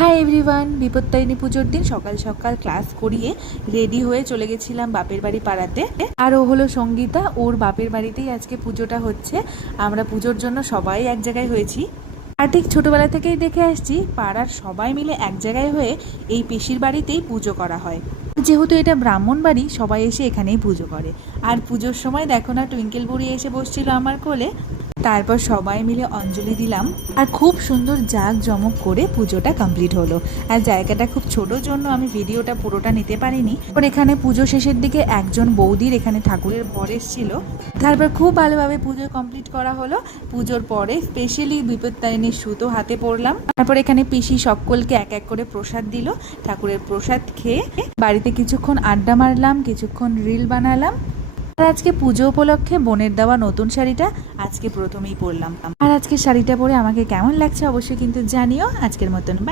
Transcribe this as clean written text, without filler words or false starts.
Hi everyone, Bipattarini পুজোর দিন সকাল সকাল ক্লাস করিয়ে রেডি হয়ে চলে গেছিলাম বাপের বাড়ি পাড়াতে। আর ও হলো সঙ্গীতা, ওর বাপের বাড়িতেই আজকে পুজোটা হচ্ছে। আমরা পুজোর জন্য সবাই এক জায়গায় হয়েছি। আর ঠিক ছোটোবেলা থেকেই দেখে আসছি পাড়ার সবাই মিলে এক জায়গায় হয়ে এই পিসির বাড়িতেই পুজো করা হয়। যেহেতু এটা ব্রাহ্মণ বাড়ি, সবাই এসে এখানেই পুজো করে। আর পুজোর সময় দেখো না, টুইঙ্কেল বুড়ি এসে বসছিল আমার কোলে। তারপর সবাই মিলে অঞ্জলি দিলাম আর খুব সুন্দর জাঁকজমক করে পুজোটা কমপ্লিট হলো। আর জায়গাটা খুব ছোট জন্য আমি ভিডিওটা পুরোটা নিতে পারিনি। আর এখানে পুজো শেষের দিকে একজন বৌদির এখানে ঠাকুরের বর এসেছিল। তারপর খুব ভালোভাবে পুজো কমপ্লিট করা হলো। পুজোর পরে স্পেশালি বিপত্তারিণীর সুতো হাতে পড়লাম। তারপর এখানে পিসি সকলকে এক এক করে প্রসাদ দিল। ঠাকুরের প্রসাদ খেয়ে বাড়িতে কিছুক্ষণ আড্ডা মারলাম, কিছুক্ষণ রিল বানালাম। আর আজকে পুজো উপলক্ষে বোনের দেওয়া নতুন শাড়িটা আজকে প্রথমেই পরলাম। আর আজকে শাড়িটা পরে আমাকে কেমন লাগছে অবশ্যই কিন্তু জানিও। আজকের মতন বাই।